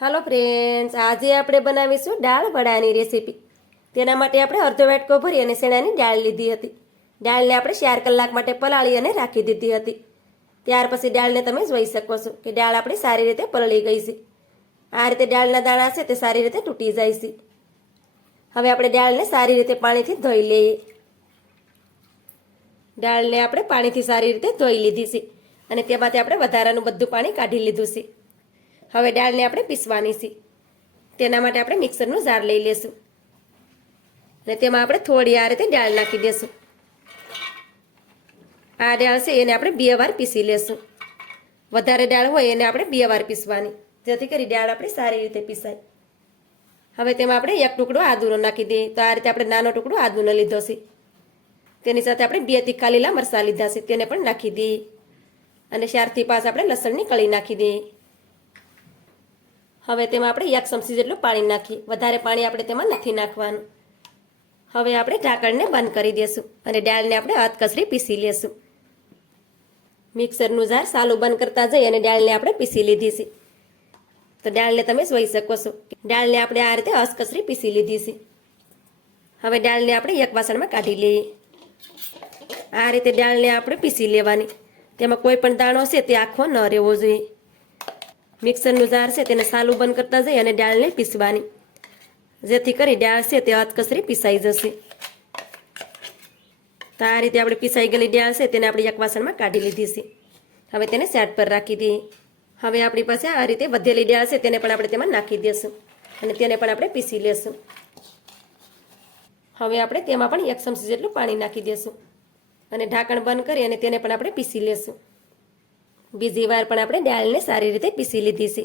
હાલો friends, આજે આપણે બનાવીશું દાળ વડાની રેસીપી. તેના માટે આપણે અડધો વાટકો ભરી અને શેણાની દાળ લીધી હતી. દાળને આપણે 4 કલાક માટે પલાળી અને રાખી દીધી હતી. ત્યાર પછી દાળને તમે જોઈ શકો છો કે દાળ આપણી સારી રીતે પલળી ગઈ છે. આ રીતે દાળના દાણા છે તે સારી રીતે તૂટી જાય છે. હવે આપણે દાળને સારી રીતે પાણીથી ધોઈ લઈએ. દાળને આપણે પાણીથી સારી રીતે ધોઈ લીધી છે અને તેમાંથી આપણે વધારાનું બધું પાણી કાઢી લીધું છે. હવે દાળને આપણે પીસવાની છે. તેના માટે આપણે મિક્સરનું જાર લઈ લેશું અને તેમાં આપણે થોડી આ રીતે દાળ નાખી દેશું. આ દાળ છે એને આપણે 2 વાર પીસી લેશું. વધારે દાળ હોય એને આપણે 2 વાર પીસવાની, જેથી કરી દાળ આપણી સારી રીતે પીસાય. હવે તેમાં આપણે એક ટુકડો આદુનો નાખી દઈએ. તો આ રીતે આપણે નાનો ટુકડો આદુનો લીધો છે. તેની સાથે આપણે 2 તીખા લીલા મરચાં લીધા છે, તેને પણ નાખી દઈએ અને 4 થી 5 આપણે લસણની કળી નાખી દઈએ. હવે તેમાં આપણે 1 ચમચી જેટલું પાણી નાખીએ. વધારે પાણી આપણે તેમાં નથી નાખવાનું. હવે આપણે ઢાંકણને બંધ કરી દઈશું અને દાળને આપણે હાથ કસરી પીસી લેશું. મિક્સરનું જાર ચાલુ બંધ કરતા જઈ અને દાળને આપણે પીસી લીધી છે. તો દાળને તમે જોઈ શકો છો કે દાળને આપણે આ રીતે હસકસરી પીસી લીધી છે. હવે દાળને આપણે એક વાસણમાં કાઢી લઈએ. આ રીતે દાળને આપણે પીસી લેવાની. તેમાં કોઈ પણ દાણો છે તે આખો ન રહેવો જોઈએ. મિક્સરનું જાર છે તેને ચાલુ બંધ કરતા જઈ અને દાળને પીસવાની, જેથી કરી દાળ છે તે હથકસરી પીસાઈ જશે. તો આ રીતે આપણે પીસાઈ ગયેલી દાળ છે તેને આપણે એક વાસણમાં કાઢી લીધી છે. હવે તેને સાઈડ પર રાખી દઈએ. હવે આપણી પાસે આ રીતે વધેલી દાળ છે તેને પણ આપણે તેમાં નાખી દઈશું અને તેને પણ આપણે પીસી લેશું. હવે આપણે તેમાં પણ 1 ચમચી જેટલું પાણી નાખી દઈશું અને ઢાંકણ બંધ કરી અને તેને પણ આપણે પીસી લેશું. બીજી વાર પણ આપણે દાળને સારી રીતે પીસી લીધી છે.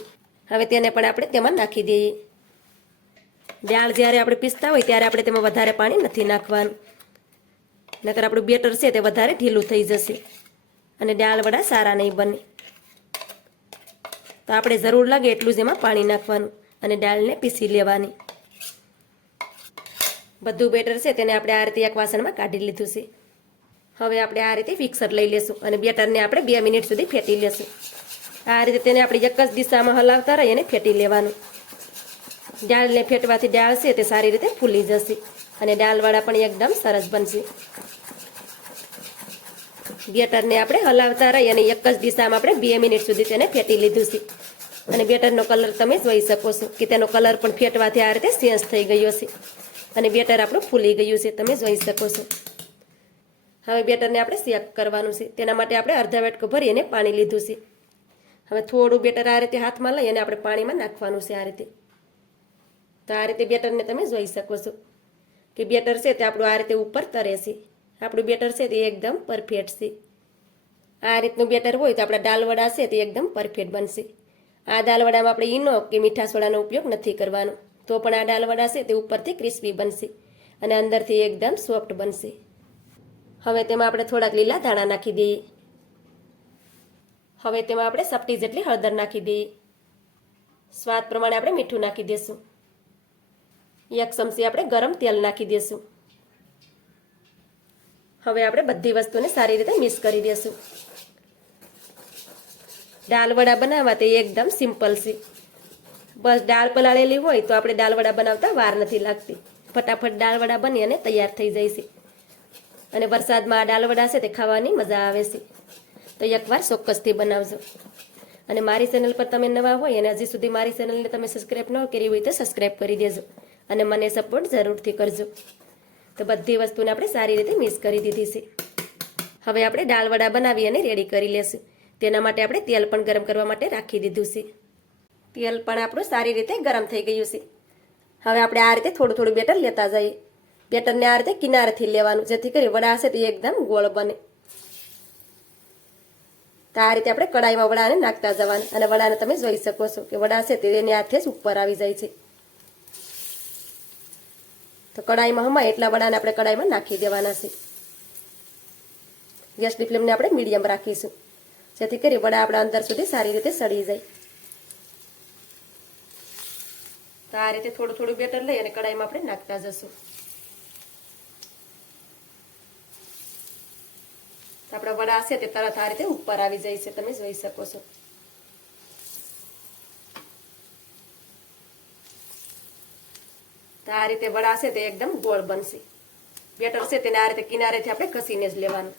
હવે તેને પણ આપણે તેમાં નાખી દઈએ. દાળ જ્યારે આપણે પીસતા હોય ત્યારે આપણે તેમાં વધારે પાણી નથી નાખવાનું, નકર આપણું બેટર છે તે વધારે ઢીલું થઈ જશે અને દાળ વડા સારા નહીં બને. તો આપણે જરૂર લાગે એટલું જ એમાં પાણી નાખવાનું અને દાળને પીસી લેવાની. બધું બેટર છે તેને આપણે આ રીતે એક વાસણમાં કાઢી લીધું છે. હવે આપણે આ રીતે મિક્સર લઈ લેશું અને બેટરને આપણે 2 મિનિટ સુધી ફેટી લેશું. આ રીતે તેને આપણે એક જ દિશામાં હલાવતા રહી અને ફેટી લેવાનું. દાળને ફેટવાથી દાળ છે તે સારી રીતે ફૂલી જશે અને દાળવડા પણ એકદમ સરસ બનશે. બેટરને આપણે હલાવતા રહી અને એક જ દિશામાં આપણે 2 મિનિટ સુધી તેને ફેટી લીધું છે અને બેટરનો કલર તમે જોઈ શકો છો કે તેનો કલર પણ ફેટવાથી આ રીતે ચેન્જ થઈ ગયો છે અને બેટર આપણું ફૂલી ગયું છે, તમે જોઈ શકો છો. હવે બેટરને આપણે શેક કરવાનું છે. તેના માટે આપણે અડધા વાટકો ભરી અને પાણી લીધું છે. હવે થોડું બેટર આ રીતે હાથમાં લઈ અને આપણે પાણીમાં નાખવાનું છે આ રીતે. તો આ રીતે બેટરને તમે જોઈ શકો છો કે બેટર છે તે આપણું આ રીતે ઉપર તરે છે. આપણું બેટર છે તે એકદમ પરફેક્ટ છે. આ રીતનું બેટર હોય તો આપણા દાળ વડા છે તે એકદમ પરફેક્ટ બનશે. આ દાળ વડામાં આપણે ઈનો કે મીઠા સોડાનો ઉપયોગ નથી કરવાનો, તો પણ આ દાળ વડા છે તે ઉપરથી ક્રિસ્પી બનશે અને અંદરથી એકદમ સોફ્ટ બનશે. હવે તેમાં આપણે થોડાક લીલા ધાણા નાખી દઈએ. હવે તેમાં આપણે ચપટી જેટલી હળદર નાખી દઈએ. સ્વાદ પ્રમાણે આપણે મીઠું નાખી દઈશું. 1 ચમચી આપણે ગરમ તેલ નાખી દઈશું. હવે આપણે બધી વસ્તુને સારી રીતે મિક્સ કરી દઈશું. દાળ વડા બનાવવા તે એકદમ સિમ્પલ છે. બસ દાળ પલાળેલી હોય તો આપણે દાળ વડા બનાવતા વાર નથી લાગતી. ફટાફટ દાળ વડા બની અને તૈયાર થઈ જાય છે અને વરસાદમાં આ દાળ વડા છે તે ખાવાની મજા આવે છે. તો એકવાર ચોક્કસથી બનાવજો. અને મારી ચેનલ પર તમે નવા હોય અને હજી સુધી મારી ચેનલને તમે સબસ્ક્રાઈબ ન કરી હોય તો સબસ્ક્રાઈબ કરી દેજો અને મને સપોર્ટ જરૂરથી કરજો. તો બધી વસ્તુને આપણે સારી રીતે મિક્સ કરી દીધી છે. હવે આપણે દાળ વડા બનાવી અને રેડી કરી લેશું. તેના માટે આપણે તેલ પણ ગરમ કરવા માટે રાખી દીધું છે. તેલ પણ આપણું સારી રીતે ગરમ થઈ ગયું છે. હવે આપણે આ રીતે થોડું થોડું બેટર લેતા જઈએ. બેટરને આ રીતે કિનારેથી લેવાનું, જેથી કરી વડા હશે તે એકદમ ગોળ બને. તો આ રીતે આપણે કડાઈમાં વડાને નાખતા જવાનું અને વડાને તમે જોઈ શકો છો કે વડા છે તે એની હાથે જ ઉપર આવી જાય છે. તો કડાઈમાં હમાય એટલા વડાને આપણે કડાઈમાં નાખી દેવાના છે. ગેસની ફ્લેમને આપણે મીડિયમ રાખીશું, જેથી કરી વડા આપણા અંદર સુધી સારી રીતે સડી જાય. તો આ રીતે થોડું થોડું બેટર લઈ અને કડાઈમાં આપણે નાખતા જશું. તો આપણા વડા છે તે તરત આ રીતે ઉપર આવી જાય છે, તમે જોઈ શકો છો. તો આ રીતે વડા છે તે એકદમ ગોળ બનશે. બેટર છે તેને આ રીતે કિનારેથી આપણે ઘસીને જ લેવાનું.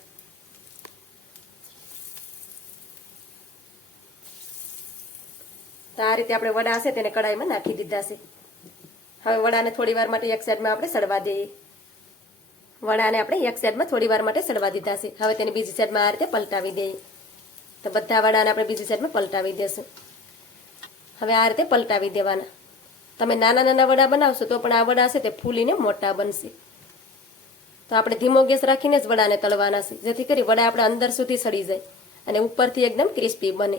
તો આ રીતે આપણે વડા છે તેને કડાઈમાં નાખી દીધા છે. હવે વડાને થોડી વાર માટે એક સાઈડમાં આપણે સડવા દઈએ. વડાને આપણે એક સાઈડમાં થોડી વાર માટે સડવા દીધા છે. હવે તેને બીજી સાઈડમાં આ રીતે પલટાવી દઈએ. તો બધા વડાને આપણે બીજી સાઈડમાં પલટાવી દેશું. હવે આ રીતે પલટાવી દેવાના. તમે નાના નાના વડા બનાવશો તો પણ આ વડા છે તે ફૂલીને મોટા બનશે. તો આપણે ધીમો ગેસ રાખીને જ વડાને તળવાના છે, જેથી કરી વડા આપણા અંદર સુધી સડી જાય અને ઉપરથી એકદમ ક્રિસ્પી બને.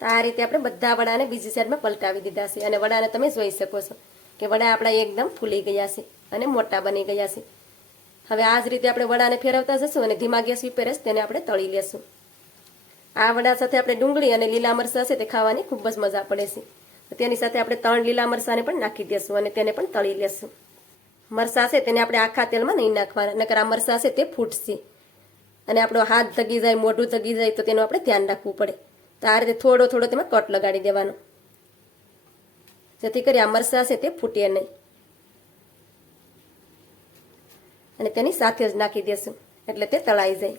તો આ રીતે આપણે બધા વડાને બીજી સાઈડમાં પલટાવી દીધા છે અને વડાને તમે જોઈ શકો છો કે વડા આપણા એકદમ ફૂલી ગયા છે અને મોટા બની ગયા છે. હવે આ જ રીતે આપણે વડાને ફેરવતા જશું અને ધીમા ગેસ ઉપર જ તેને આપણે તળી લેશું. આ વડા સાથે આપણે ડુંગળી અને લીલા મરચાં છે તે ખાવાની ખૂબ જ મજા પડે છે. તેની સાથે આપણે 3 લીલા મરચાંને પણ નાખી દેશું અને તેને પણ તળી લેશું. મરચાં છે તેને આપણે આખા તેલમાં નહીં નાખવાના, નકર આ મરચાં છે તે ફૂટશે અને આપણો હાથ ધગી જાય, મોઢું ધગી જાય તો તેનું આપણે ધ્યાન રાખવું પડે. તો આ રીતે થોડો થોડો તેમાં કટ લગાડી દેવાનો, જેથી કરી આ મરચાં છે તે ફૂટે નહીં. અને તેની સાથે જ નાખી દેશું એટલે તે તળાઈ જાય.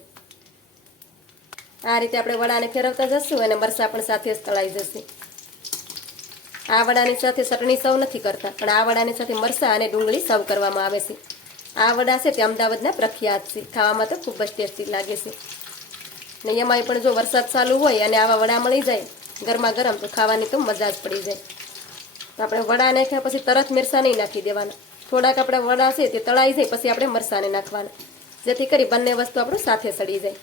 આ રીતે આપણે વડાને ફેરવતા જશું અને મરચાં પણ સાથે જ તળાઈ જશે. આ વડાની સાથે ચટણી સર્વ નથી કરતા, પણ આ વડાની સાથે મરચાં અને ડુંગળી સર્વ કરવામાં આવે છે. આ વડા છે તે અમદાવાદના પ્રખ્યાત છે. ખાવામાં તો ખૂબ જ ટેસ્ટી લાગે છે. ને એમાંય પણ જો વરસાદ ચાલુ હોય અને આવા વડા મળી જાય ગરમા ગરમ તો ખાવાની તો મજા જ પડી જાય. તો આપણે વડા નાખ્યા પછી તરત મરચાં નહીં નાખી દેવાના. થોડાક આપણા વડા છે તે તળાઈ જાય પછી આપણે મરચાંને નાખવાના, જેથી કરી બંને વસ્તુ આપણું સાથે સડી જાય.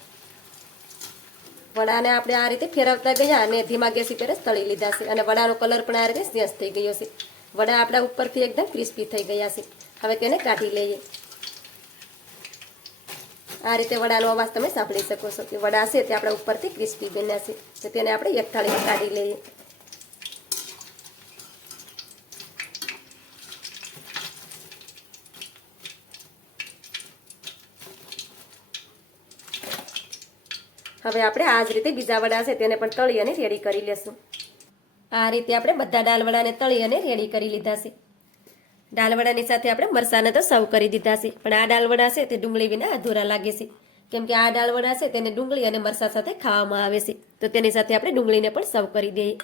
વડાને આપણે આ રીતે ફેરવતા ગયા અને ધીમા ગેસ ઉપર જ તળી લીધા છે અને વડાનો કલર પણ આ રીતે ચેન્જ થઈ ગયો છે. વડા આપણા ઉપરથી એકદમ ક્રિસ્પી થઈ ગયા છે. હવે તેને કાઢી લઈએ. આ રીતે વડાનો અવાજ તમે સાંભળી શકો છો કે વડા છે તે આપણા ઉપરથી ક્રિસ્પી બન્યા છે. તો તેને આપણે એક થાળીમાં કાઢી લઈએ. હવે આપણે આ જ રીતે બીજા વડા છે તેને પણ તળી અને રેડી કરી લેશું. આ રીતે આપણે બધા દાલ વડાને તળી અને રેડી કરી લીધા છે. દાલ વડાની સાથે આપણે મરચાંને તો સર્વ કરી દીધા છે, પણ આ દાલ વડા છે તે ડુંગળી વિના અધૂરા લાગે છે, કેમ કે આ દાલ વડા છે તેને ડુંગળી અને મરચાં સાથે ખાવામાં આવે છે. તો તેની સાથે આપણે ડુંગળીને પણ સર્વ કરી દઈએ.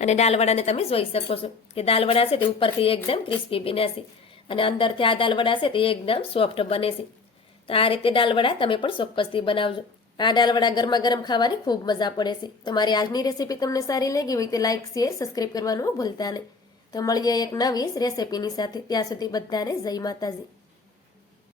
અને દાલ વડાને તમે જોઈ શકો છો કે દાલ વડા છે તે ઉપરથી એકદમ ક્રિસ્પી બન્યા છે અને અંદરથી આ દાલ વડા છે તે એકદમ સોફ્ટ બને છે. તો આ રીતે દાલ વડા તમે પણ ચોક્કસથી બનાવજો. આ દાલ વડા ગરમા ગરમ ખાવાની ખૂબ મજા પડે છે. તો મારી આજની રેસીપી તમને સારી લાગી હોય તો લાઇક, શેર, સબસ્ક્રાઈબ કરવાનું ભૂલતા નહીં. તો મળીએ એક નવી રેસીપીની સાથે. ત્યાં સુધી બધાને જય માતાજી.